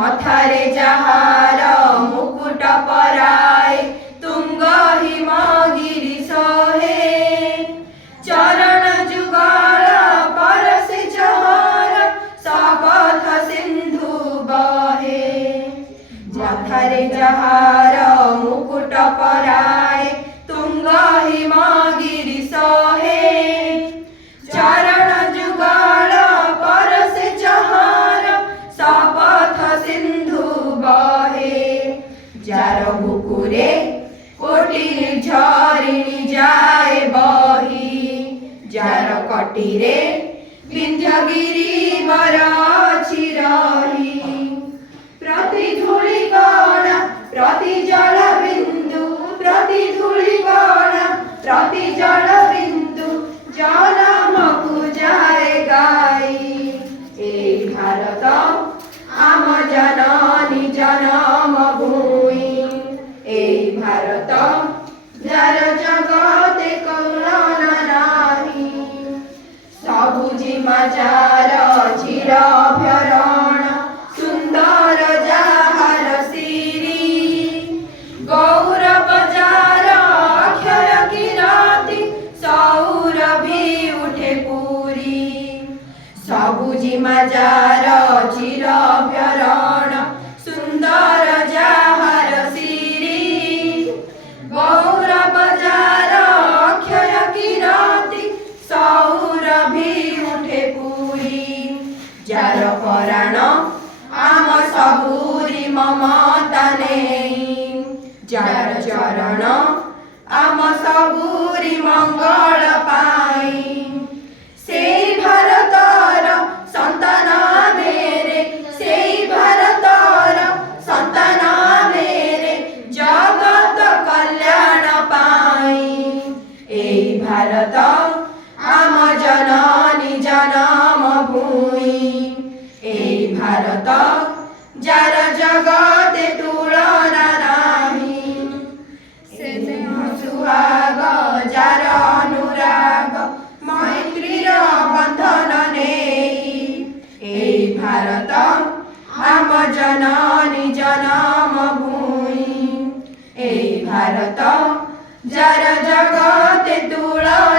मथारे जाहार मुकुट पराए तुंग हिमगिरि सोहे चरण जुगल परसे चहर शपथ सिंधु बहे मथारे जाहार मुकुट पराए तुंग हिमगिरि सोहे चरण जुगल परसे चहर शपथ सिंधु बहे जार बुकुरे कोटि झरिणी जाए बही जार कटिरे विंध्यगिरि वर अछि रही प्रति धूलि कण प्रति जल बिंदु प्रति धूलि कण प्रति जल बिंदु जनमकु जाए गाई ए भारत आम जननी जनम भूमि ए भारत जार जगते कौन नाही सबुजिमा जार चिर भरण सुंदर जाहार सिरी गौरव जार अक्षय किराती सौरभी उठे पूरी सबुजिमा जार चिर भरण सुंदर जाहार सिरी गौरव जार अक्षय किराती सौरभी उठे पूरी जार पराण आम सबुरी ममता नेई जार चरण आम सबुरी मंगल पाई से भारतर संतान मेरे से भारतर संतान मेरे जगत कल्याण पाई ए भारत आम जननी जनम भूमि ए भारत जार जगते तुलना नाही से सुहाग जार अनुराग मैत्रीर बंधन नेई ए भारत आम जननी जनम भूमि ए भारत जार जगते तुलना